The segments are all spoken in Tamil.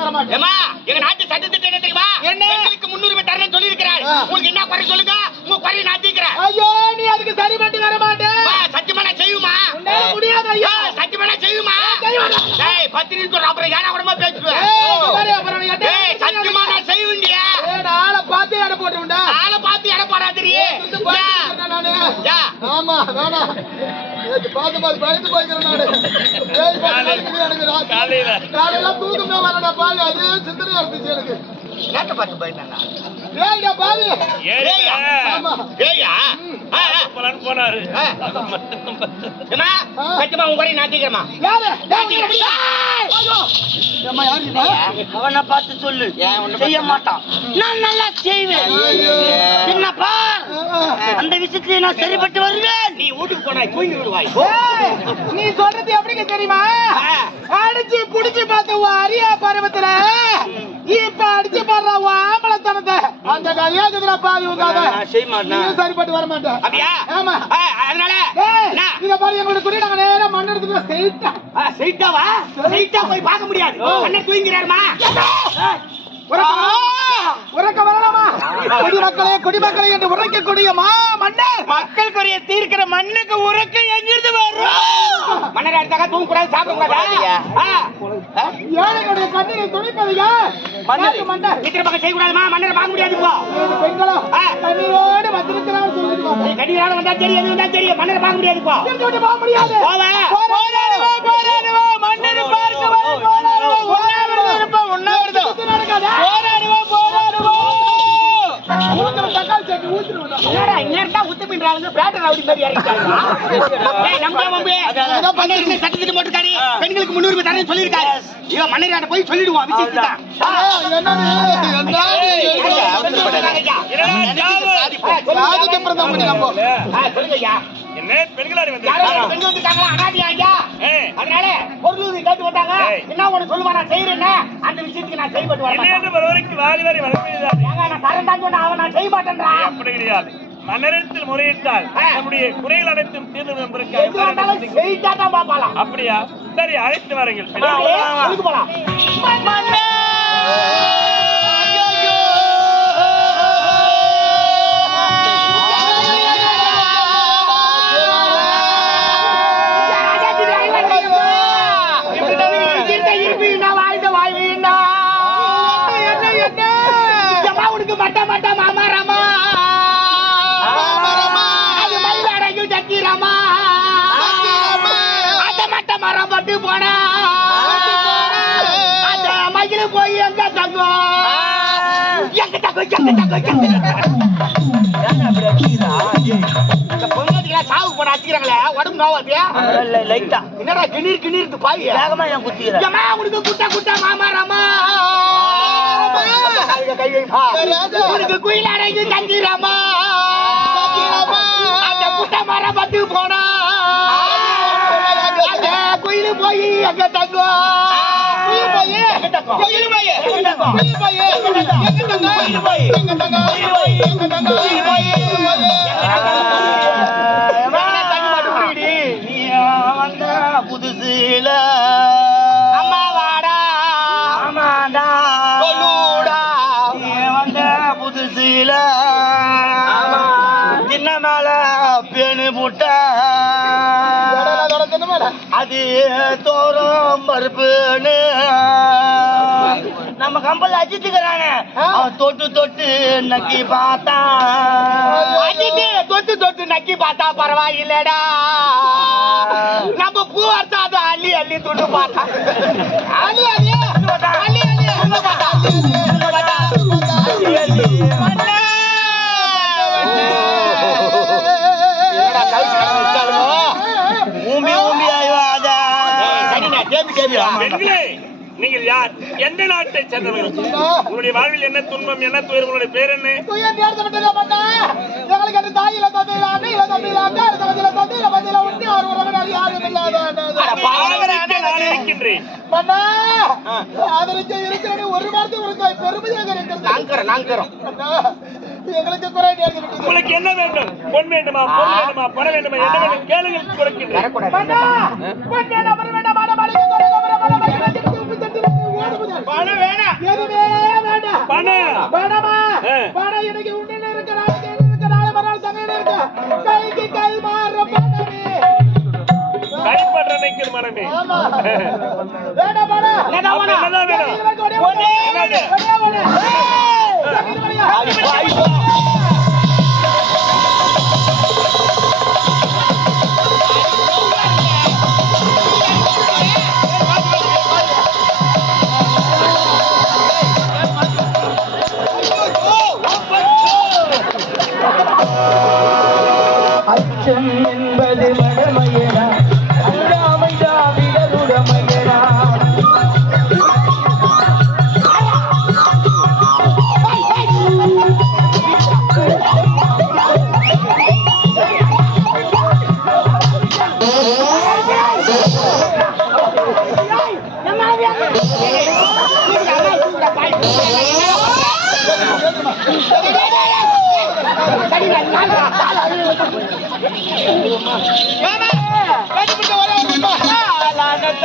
ஏமா எங்க நாட்டு சட்டத்திட்டம் என்ன தெரியுமா? பெண்களுக்கு முன்னுரிமை சொல்லியிருக்கிறார். ஆ. உங்களுக்கு என்ன குறை சொல்லுங்க? உங்க குறையை நான் தீர்க்கிறேன். ஐயோ நீ அதுக்கு சரிப்பட்டு வர மாட்டேன். வா, சத்தியமா நான் செய்யுமா? முடியாது ஐயா. சத்தியமா நான் செய்யுமா? ஏய் பத்து நிமிஷம் அப்புறம் ஏன்னா உடம்பா பேசுவேன். ஏய், சத்தியமா நான் செய்வேண்டியா ஆளை பார்த்து. ஆளை பார்த்து இட போடாதிரியே ஆமா, பார்த்து பார்த்து பயந்து போய்க்கிறேன் நானு. பத்து காலையில தூக்கமே வரல பாரு, அதே சிந்தனையா இருந்துச்சு எனக்கு. நேத்த பார்த்து. ஏய்யா ஆமா. ஏய்யா. போனாரு. சத்தியமா உங்க யாரு? யாரு? அவனை சொல்லு. செய்ய மாட்டான். நான் நல்லா செய்வேன். என்னப்பா. அந்த விஷயத்துல நான் சரிப்பட்டு வருவேன் நீ வீட்டுக்கு போனா தூங்கி விடுவாய். நீ சொல்றது எப்படிங்க தெரியுமா. அடிச்சு புடிச்சு பார்த்த அரியா பருவத்துல இப்ப அடிச்சு பாடுற ஆம்பளத்தனத்தை அந்த கல்யாணத்துல பாதி உங்காத சரிப்பட்டு வர மாட்டேன் ஆமா. அதனால? இத பாரு எங்களோட குடி நாங்க நேரா மண் எடுத்துட்டு ஸ்ட்ரெயிட்டா ஆ, ஸ்ட்ரைட்டாவா ஸ்ட்ரைட்டா போய் பார்க்க முடியாது. அண்ணன் தூங்கிறாருமா? உறக்க வரலாமா? குடி மக்களே குடி மக்களே என்று உரைக்கக்கூடிய மா மன்னர். மக்களுக்குரிய தீர்க்கிற மண்ணுக்கு உறக்க எங்கிருந்து வரும்? மன்னர் எடுத்தாக்க தூங்க கூடாது சாப்பிட கூடாது ஏழைகளுடைய கண்ணீரை துணிப்பது யார்? யாரு மன்னர்? இத்தனை பக்கம் செய்ய கூடாதுமா மன்னரை பார்க்க முடியாது ஆ. கண்ணீரோடு வந்திருக்கிறார் சொல்லிருக்கோம் வந்தா சரி எது வந்தா சரி மன்னரை பார்க்க முடியாது இப்போ. இங்க விட்டு போக முடியாது? போவேன். பெண்களுக்கு முன்னுரிமை தரேன்னு சொல்லியிருக்காரு. இவன் மன்னர் போய் சொல்லிடுவான் நம்ம. என்ன? பெண்களாடி வந்து. வந்துட்டாங்களா அனாதையா ஐயா. அதனால கேட்டு வந்தாங்க. என்ன ஒண்ணு சொல்லுவா நான் செய்யறேன்னா அந்த விஷயத்துக்கு நான் செய்யப்பட்டு வரேன் வாரி வாரி நான் தரேன் சொன்னா அவன் நான் செய்ய மாட்டேன்றா அப்படி கிடையாது மன்னரிடத்தில் முறையிட்டால். நம்முடைய குறைகள் அனைத்தும் தீர்ந்து என்பதற்காக அப்படியா? சரி அழைத்து வாருங்கள். போலாம். சாவு போன அடிக்கிறாங்களே உடம்பு நோவாதியா லைட்டா என்னடா கிணீர் கிணீர் பாய் வேகமா என் குத்திக்கிறேன் உனக்கு குட்டா குட்டா மாமா ராமா. உனக்கு குயிலாடைக்கு தங்கி ராமா அந்த குட்டை மரம் பட்டு போனா அந்த குயிலு போய் எங்க தங்கும் புதுசுல அம்மா வாடா ஆமாடா சொல்லுடா வந்த புதுசுல சின்ன மேல பேணு அது தோறும் மறுப்புன்னு நம்ம கம்பல் அஜித்துக்கிறானே அவன் தொட்டு தொட்டு நக்கி பார்த்தான் அஜித்து தொட்டு தொட்டு நக்கி பார்த்தா பரவாயில்லடா நம்ம பூ அர்த்தாத அள்ளி அள்ளி துண்டு பார்த்தா அள்ளி அள்ளி அள்ளி அள்ளி துண்டு பார்த்தா துண்டு பார்த்தா மண்ணே! என்னடா கவுச்சு கலந்து வச்சிட்டாளுங்க? ஊம்பி ஊம்பி ஆய்வாத ஏய், சரிண்ணா, கேபி, கேபியா? பெண்களே நீங்கள் யார்? எந்த நாட்டை சேர்ந்தவர்கள்? உங்களுடைய வாழ்வில் என்ன துன்பம் என்ன துயர் உங்களுடைய பேர் என்ன? உங்களுக்கு என்ன வேண்டும்? பொன் வேண்டுமா பொன் வேண்டுமா பணம் வேண்டுமா என்ன வேண்டும்? கேளுங்கள் கொடுக்கின்றேன் பணம். பணம்? இன்னைக்கு உன்னில இருக்க நாளைக்கு என்ன இருக்க நாளை மறுநாள் சமையல் இருக்க. கைக்கு கை மாற பணமே. கைப்பற்ற நிற்கிற வேணும்? வேணும் ஒரே ஒண்ணு. என்னது? ஒரே கண்டுபிடிச்ச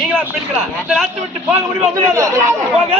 நீங்களா பெண்களா? இந்த நாட்டு விட்டு போக முடியுமா? போக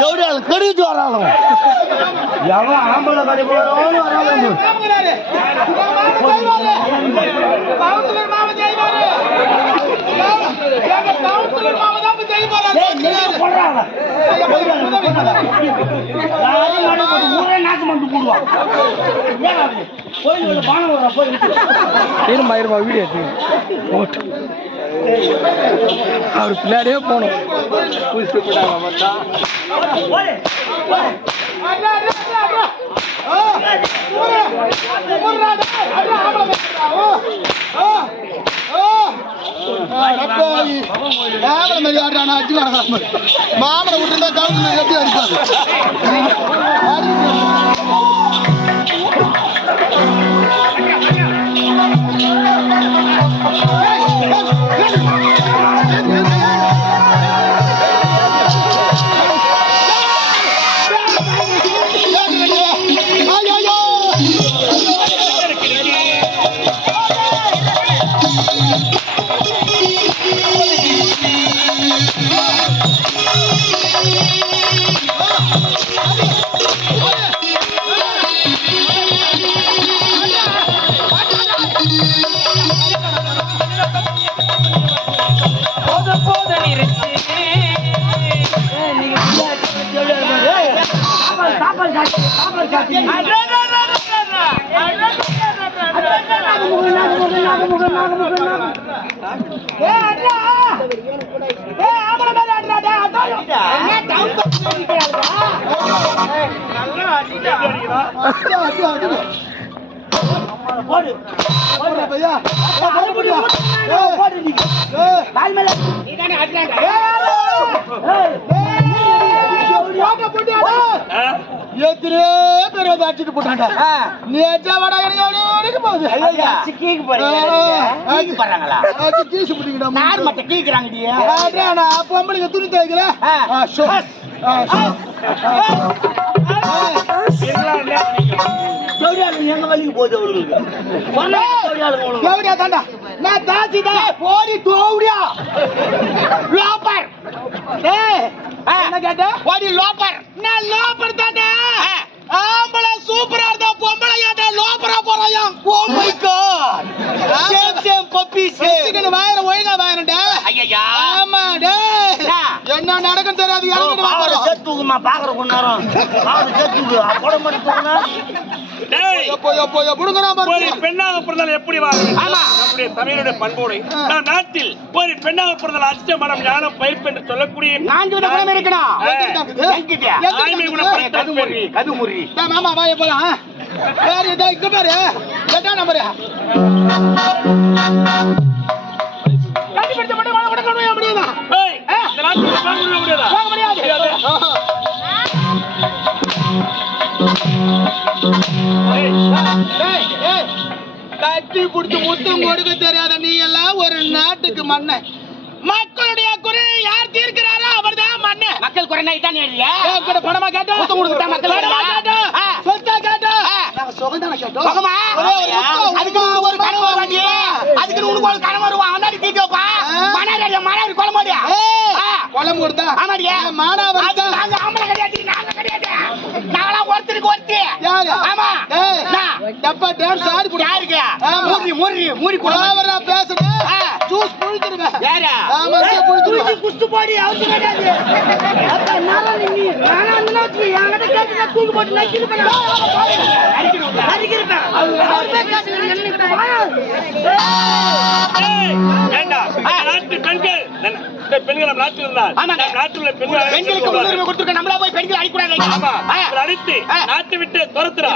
போங்க கடிச்சு வராலும் எவன் ஆம்பளை கடி வராலும் இருமா இருமா வீடியோ அவர் பின்னாடியே போகணும் புதுசு போட்டாங்க பார்த்தா அண்ணா, அண்ணா, அண்ணா, அண்ணா. ஆ, ஊரு, அடி, அடி, அடி. போடு போடுறா பையா. போடு போடு, போடுறா. ஏய், போடு நீ ஏய். கால் மேல போட்டா, எத்தனையோ பேர் வந்து அடிச்சுட்டு போட்டான்டா நீ அடிச்சா வாடா எனக்கு அப்படி வரைக்கும் போகுது? கேக்கு போறீங்க கேக்கு போறாங்களா? கீசு பிடிக்கடா யார் மட்ட கேக்குறாங்கடி ஆடுறானா பொம்பளைங்க துணி துவைக்கல? ஷோ. எங்க வழிக்கு போகுது அவங்களுக்கு? தாண்டா. நான் தாசி தான் போடி தோவுடியா. லோப்பர். ஏய் என்ன கேட்ட? ஓடி லோப்பர். நான் லோப்பர் தாண்டா ஆம்பளை சூப்பரா இருந்தா பொம்பளை ஏன்டா லோப்பரா போறாயா? ஓ my God shame shame puppies வச்சுக்கின்னு வாயிர ஒழுங்கா வாயிரண்டா ஐயா ஆமா டேய். என்ன? நடக்கும் தெரியாது இறங்கிட்டு வா பாவட போறோம். சேர்த்துக்குமா பாக்குற கொண்டாரம் பாவட சேர்த்துக்கு போட மாட்டேன் தூக்குனா. ஒரு பாரு. பெண்ணாக பிறந்தால் எப்படி. நம்முடைய தமிழருடைய பண்போடு. நம் நாட்டில் ஒரு பெண்ணாக பிறந்தால் அச்ச மனம் ஞானம் பயிர்ப்பு என்று சொல்லக்கூடிய நான்கு வித குணம் இருக்கணும். ஆ. என்கிட்டயா? ஆய்மை குணம் கது முறி கது முறி டேய் மாமா வா போலாம் வேற இதோ இங்க பாரு. எட்டா நம்பர். கண்டுபிடிச்ச மட்டும் வாங்க முடியாதா? வாங்க முடியாது. கட்டி புடிச்சு முத்தம் கொடுக்க தெரியாத நீ எல்லாம் ஒரு நாட்டுக்கு மன்னன். மக்களுடைய குறை யார் தீர்க்கிறாரோ அவர்தான் மன்னன். மக்கள் குறை தான் எழுதியா? கூட பணமா கேட்டா? முத்தம் கொடுத்துட்டா மக்கள் பணமா இல்லையா? கேட்டா? ஆ. சொத்தா கேட்டா? ஆ. நாங்க சுகந்தானே கேட்டோம். சுகமா? அதுக்கு ஒரு கனவு வருவாண்டி அதுக்கு உனக்கு ஒரு கனவு வருவான். அவனாடி தீட்டு வைப்பா ஆ. மனாரி மனாரி குழம்போடியா ஏய், ஆ. குழம்பு கொடுத்தா ஆமாடியா. தான். நாங்க ஆம்பளை கிடையாது நாங்க ஒருத்தருக்கு ஒருத்தி? ஆமா. டப்பா டான்ஸ் ஆடி. யாருக்கு. மூறி மூறி மூறி ஓவரா ஜூஸ் புழிச்சிருவேன் யாரா? ஆமா அடி குஸ்து போடி அவசியம் கிடையாது. அப்ப நானா நீ நானா இருந்தா என்கிட்ட கேட்டு தூக்கி போட்டு அடிக்கிறேன் அடித்து. நாட்டை விட்டு துரத்துறா.